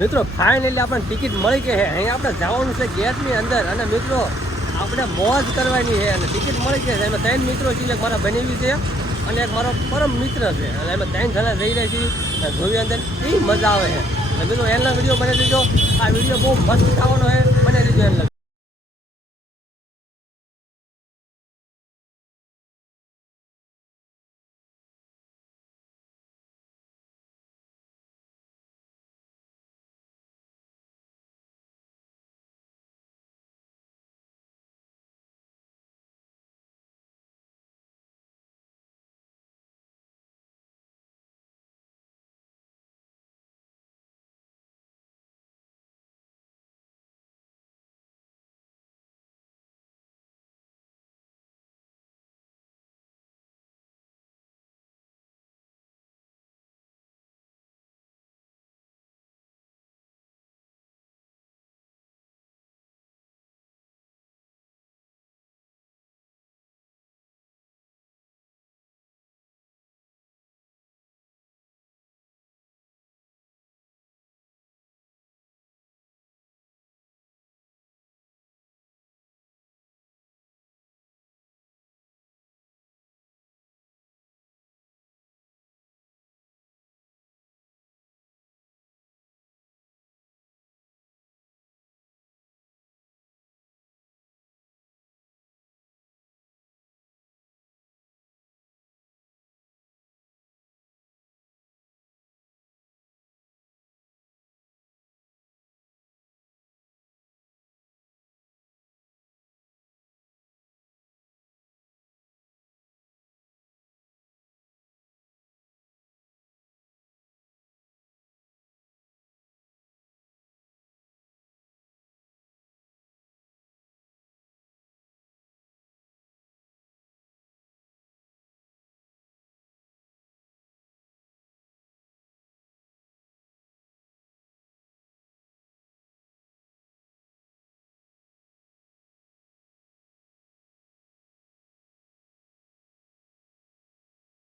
મિત્રો ફાઇનલી આપણને ટિકિટ મળી ગઈ છે. અહીં આપણે જવાનું છે ગેટની અંદર અને મિત્રો આપણે મોજ કરવાની છે અને ટિકિટ મળી ગઈ છે. એમાં 3 મિત્રો છે, એક મારા બનેવી છે અને એક મારો પરમ મિત્ર છે અને એમાં 3 જણા જઈ રહ્યા છીએ જોવી અંદર એ મજા આવે છે. અને મિત્રો એના વિડીયો બને દેજો. આ વિડીયો બહુ મસ્ત થવાનો છે, બને દેજો એના.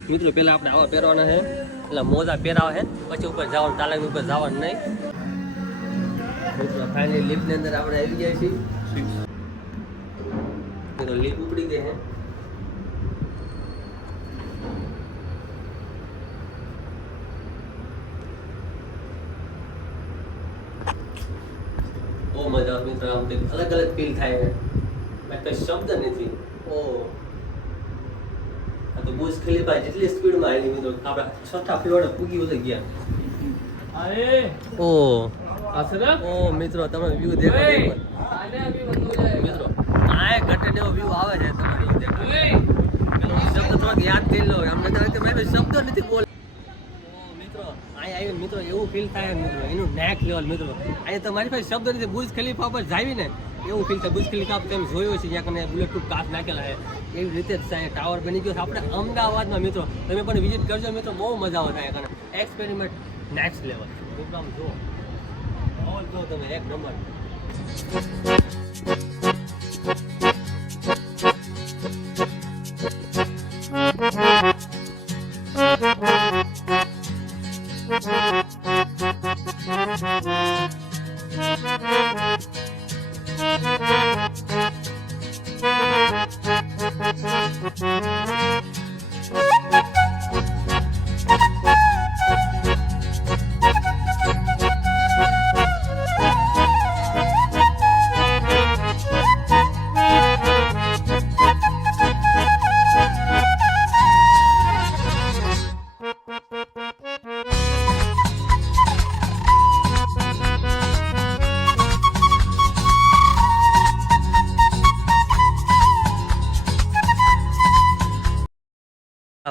મિત્રો પહેલાં આપણે આવા પહેરવાના છે, એટલે મોજા પહેરાવા છે, પછી ઉપર જવાનું, તાલામી ઉપર જવાનું નહીં. મિત્રો ફાઇનલી લિફ્ટની અંદર આપણે આવી ગયા છીએ. મિત્રો લિફ્ટ ઉપડી ગઈ છે. બહુ મજા આવે મિત્રો, આમ અલગ અલગ ફીલ થાય છે. કઈ શબ્દ નથી. તો બુર્જ ખલીફા જેટલી સ્પીડમાં આવી મિત્રો, આપણે 6થા ફ્લોરે પૂગી ઉતરી ગયા. ઓ મિત્રો તમે વ્યૂ દેખો મિત્રો, આ ઘટે એવો વ્યૂ આવે છે. તમે વ્યૂ દેખો, શબ્દ થોડાક યાદ કરી લો. અમને તો મેં શબ્દ નથી બોલ. મિત્રો અહીંયા આવીને મિત્રો એવું ફીલ થાય મિત્રો, એનું નેક્સ્ટ લેવલ મિત્રો. અહીંયા તમારી પાસે શબ્દ નથી. બુર્જ ખલીફા પર જાવી ને એવું ફીલ થાય. બુર્જ ખલીફા તમે જોયો છે જ્યાં કને બુલેટ પ્રૂફ કાચ નાખેલા છે, એવી રીતે જ થાય. ટાવર બની ગયો છે આપણે અમદાવાદમાં મિત્રો. તમે પણ વિઝિટ કરજો મિત્રો, બહુ મજા આવે થાય. એક્સપેરિમેન્ટ નેક્સ્ટ લેવલ પ્રોગ્રામ જો તમે એક નંબર.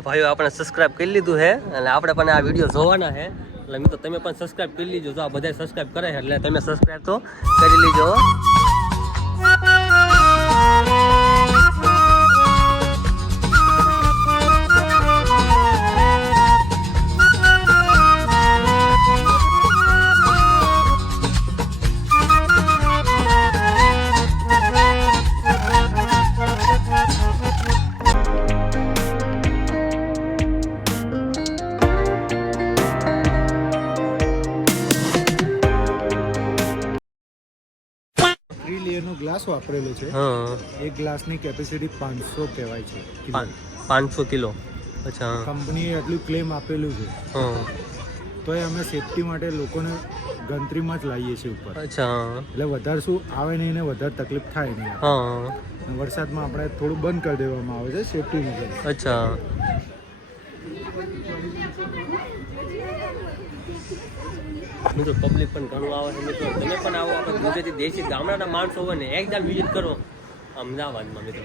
ભાઈઓ આપણે સબસ્ક્રાઇબ કરી લીધું છે અને આપણે પણ આ વિડીયો જોવાના છે. એટલે મિત્રો તમે પણ સબસ્ક્રાઇબ કરી લીજો. જો આ બધા સબસ્ક્રાઇબ કરે છે એટલે તમે સબસ્ક્રાઇબ તો કરી લીજો. ગ્લાસ વાપરેલો છે. હા. એક ગ્લાસની કેપેસિટી 500 કહેવાય છે. 500 કિલો. અચ્છા. કંપનીએ એટલું ક્લેમ આપેલું છે. હા. તો એ અમે સેફટી માટે લોકોને ગણતરીમાં જ લાવીએ છીએ ઉપર. અચ્છા. એટલે વધારે શું આવે નહીં ને વધારે તકલીફ થાય નહીં. હા. વરસાદમાં આપણે થોડું બંધ કરી દેવામાં આવે છે સેફટી માટે. અચ્છા. મિત્રો પબ્લિક પણ ઘણું આવે છે. મિત્રો તમે પણ આવો, આપણે ગુજરાતી દેશી ગામડાના માણસો હોય ને એકદમ વિઝિટ કરો અમદાવાદમાં મિત્રો.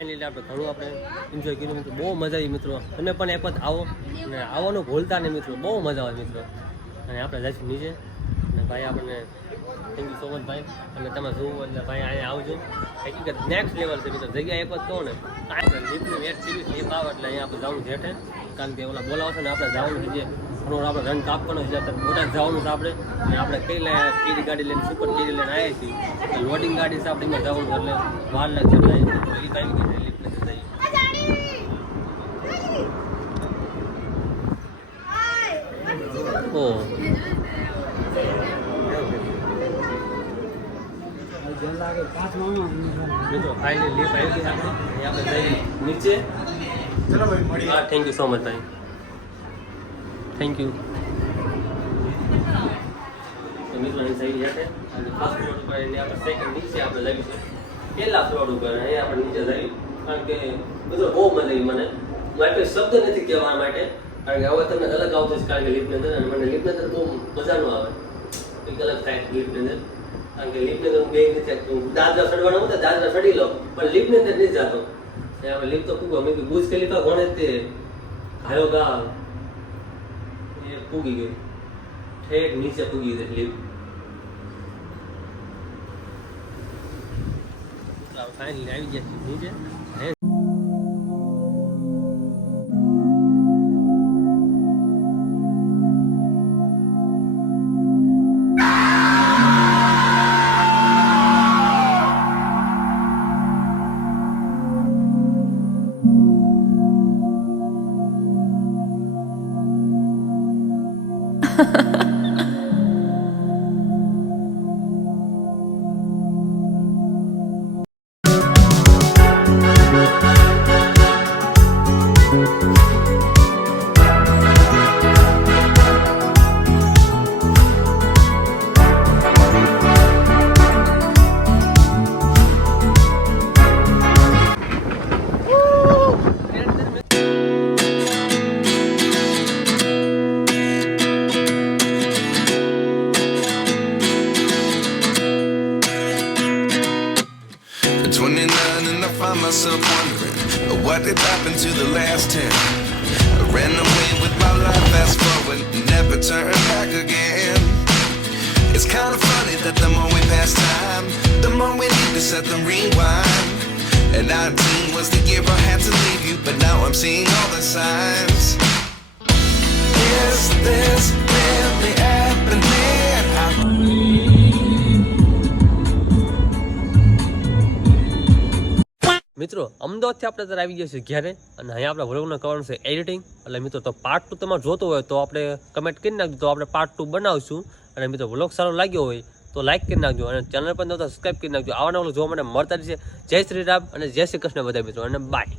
એની લીધે આપણે ઘણું આપણે એન્જોય કર્યું મિત્રો. બહુ મજા આવી મિત્રો. તમે પણ એક વખત આવો ને આવવાનું ભૂલતા નહીં મિત્રો. બહુ મજા આવે મિત્રો. અને આપણે જઈશું નીચે અને ભાઈ આપણને થેન્ક યુ સો મચ ભાઈ. અને તમે જોવો એટલે ભાઈ અહીંયા આવજો. હકીકત નેક્સ્ટ લેવલ છે મિત્રો. જગ્યા એક વખત કહો ને લીપની વેટ સીરીઝ લીપ આવે એટલે અહીંયા આપણે જવાનું જેઠે. કારણ કે ઓલા બોલાવશે ને આપણે જવાનું છે જે ઘણું આપણે રન કાપવાનો છે. બોટાદ જવાનું છે આપણે. અને આપણે કઈ કેરી ગાડી લઈને સુપર કેરી લઈને આવ્યા છીએ. લોડિંગ ગાડી છે આપણે એમાં જવાનું એટલે વાર લાગશે. એ કાંઈ ગઈ લીપને જઈએ. ઓ મિત્રો ફાઇનલી લીફ આવી ગઈ આપણે. આપણે જઈએ નીચે. ચલો ભાઈ મળીએ. હા થેન્ક યુ સો મચ ભાઈ. Thank you. તો મિત્રોની સહી જશે અને ફર્સ્ટ ફ્લોર ઉપર એને આપણે સેકન્ડ નીચે આપણે જઈશું. પહેલા ફ્લોર ઉપર અહીંયા આપણે નીચે જઈએ. કારણ કે મિત્રો બહુ મજા આવી મને. મારે કોઈ શબ્દ નથી કહેવા માટે. કારણ કે હવે તમને અલગ આવતું છે. કારણ કે લિફ્ટની અંદર અને મને લિફ્ટની અંદર બહુ મજા ન આવે. એક અલગ થાય લિફ્ટની અંદર. કારણ કે લિફ્ટની અંદર હું બે નથી દાદરા ચડવાના હતા દાદરા ચડી લો પણ લિફ્ટની અંદર નથી જતો. આપણે લિફ્ટ તો પૂગો મેં બુજ ખલીફા કોણે તે ગાયો ગા એ પૂગી ગઈ. ઠેક નીચે પૂગી ગઈ લિફ્ટ. ફાઇનલી આવી ગયા નીચે. Myself wondering what did happen to the last 10. I ran away with my life, fast forward, never turn back again. It's kind of funny that the more we pass time, the more we need to set them rewind. And 19 was the year I had to leave you, but now I'm seeing all the signs. Is this really happening? મિત્રો અમદાવાદથી આપણે ત્યારે આવી ગયા છીએ ઘરે અને અહીંયા આપણે વ્લોગને કરવાનું છે એડિટિંગ. એટલે મિત્રો તો પાર્ટ 2 તમારે જોતો હોય તો આપણે કમેન્ટ કરી નાખજો તો આપણે પાર્ટ 2 બનાવશું. અને મિત્રો વ્લોગ સારો લાગ્યો હોય તો લાઈક કરી નાખજો અને ચેનલ પર તો સબસ્ક્રાઈબ કરી નાખજો. આવા નવા જોવા માટે મળતા રહેશે. જય શ્રી રામ અને જય શ્રી કૃષ્ણ બધા મિત્રો અને બાય.